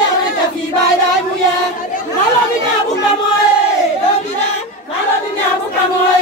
na fi bay day mu ye malo bi ñabu kamoy do bi na malo bi ñabu kamoy